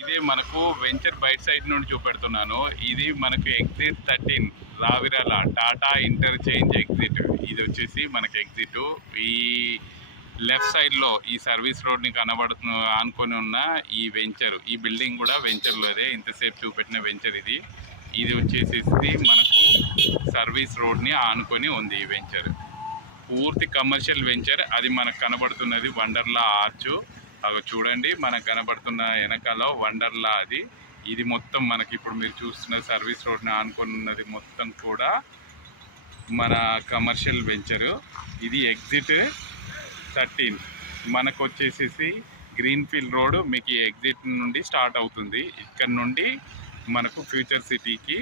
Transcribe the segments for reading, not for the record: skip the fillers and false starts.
ఇదే మనకు venture byte side నుండి చూపెడుతున్నాను. ఇది మనకు exit 13 Ravirala Tata interchange exit. ఇది వచ్చేసి మనకి ఎగ్జిట్. ఈ లెఫ్ట్ సైడ్ లో ఈ సర్వీస్ రోడ్ ని కనబడుతున్న ఆనుకొని ఉన్న ఈ వెంచర్, ఈ బిల్డింగ్ కూడా వెంచర్ లోదే. ఇంతసేపు చూపెట్టిన వెంచర్ ఇది. ఇది వచ్చేసేసి మనకు సర్వీస్ రోడ్ ని ఆనుకొని ఉంది ఈ వెంచర్. పూర్తి కమర్షియల్ వెంచర్. అది మనకు కనబడుతున్నది వండర్లా ఆర్చ్. అవి చూడండి, మనకు కనబడుతున్న వెనకాల వండర్లా అది. ఇది మొత్తం మనకి ఇప్పుడు మీరు చూస్తున్న సర్వీస్ రోడ్ని ఆనుకున్నది మొత్తం కూడా మన కమర్షియల్ వెంచరు. ఇది ఎగ్జిట్ 13. మనకు వచ్చేసేసి గ్రీన్ఫీల్డ్ రోడ్ మీకు ఎగ్జిట్ నుండి స్టార్ట్ అవుతుంది. ఇక్కడ నుండి మనకు ఫ్యూచర్ సిటీకి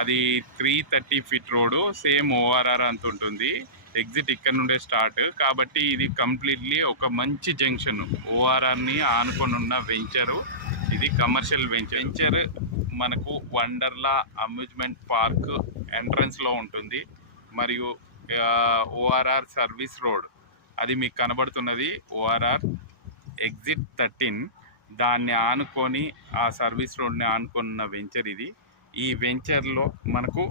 అది 330 ఫీట్ రోడ్డు. సేమ్ ఓఆర్ఆర్ అంత ఉంటుంది. ఎగ్జిట్ ఇక్కడ నుండే స్టార్ట్ కాబట్టి ఇది కంప్లీట్లీ ఒక మంచి జంక్షన్. ఓఆర్ఆర్ని ఆనుకొని ఉన్న వెంచరు. ఇది కమర్షియల్ వెంచర్. మనకు వండర్లా అమ్యూజ్మెంట్ పార్క్ ఎంట్రన్స్లో ఉంటుంది. మరియు ఓఆర్ఆర్ సర్వీస్ రోడ్ అది మీకు కనబడుతున్నది. ఓఆర్ఆర్ ఎగ్జిట్ 13 దాన్ని ఆనుకొని ఆ సర్వీస్ రోడ్ని ఆనుకున్న వెంచర్ ఇది. ఈ వెంచర్లో మనకు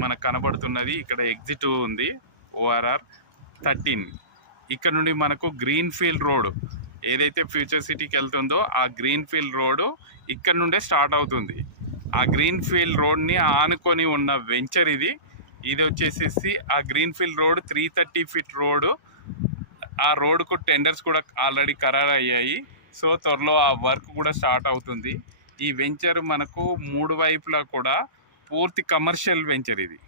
మనకు కనబడుతున్నది ఇక్కడ ఎగ్జిట్ ఉంది ఓఆర్ఆర్ 13. ఇక్కడ నుండి మనకు గ్రీన్ఫీల్డ్ రోడ్ ఏదైతే ఫ్యూచర్ సిటీకి వెళ్తుందో ఆ గ్రీన్ఫీల్డ్ రోడ్ ఇక్కడ నుండే స్టార్ట్ అవుతుంది. ఆ గ్రీన్ఫీల్డ్ రోడ్ని ఆనుకొని ఉన్న వెంచర్ ఇది. ఇది వచ్చేసేసి ఆ గ్రీన్ఫీల్డ్ రోడ్ 330 ఫీట్ రోడ్. ఆ రోడ్కు టెండర్స్ కూడా ఆల్రెడీ ఖరారు అయ్యాయి. సో త్వరలో ఆ వర్క్ కూడా స్టార్ట్ అవుతుంది. ఈ వెంచర్ మనకు మూడు వైపులా కూడా పూర్తి కమర్షియల్ వెంచర్. ఇది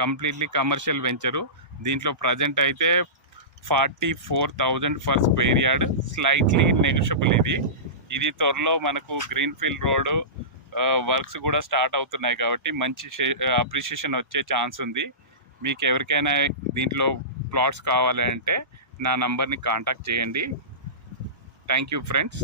కంప్లీట్లీ కమర్షియల్ వెంచరు. దీంట్లో ప్రజెంట్ అయితే 44,000 for square yard, slightly negotiable. ఇది త్వరలో మనకు గ్రీన్ఫీల్డ్ రోడ్ వర్క్స్ కూడా స్టార్ట్ అవుతున్నాయి కాబట్టి మంచి అప్రిషియేషన్ వచ్చే ఛాన్స్ ఉంది. మీకు ఎవరికైనా దీంట్లో ప్లాట్స్ కావాలంటే నా నంబర్ని కాంటాక్ట్ చేయండి. Thank you friends.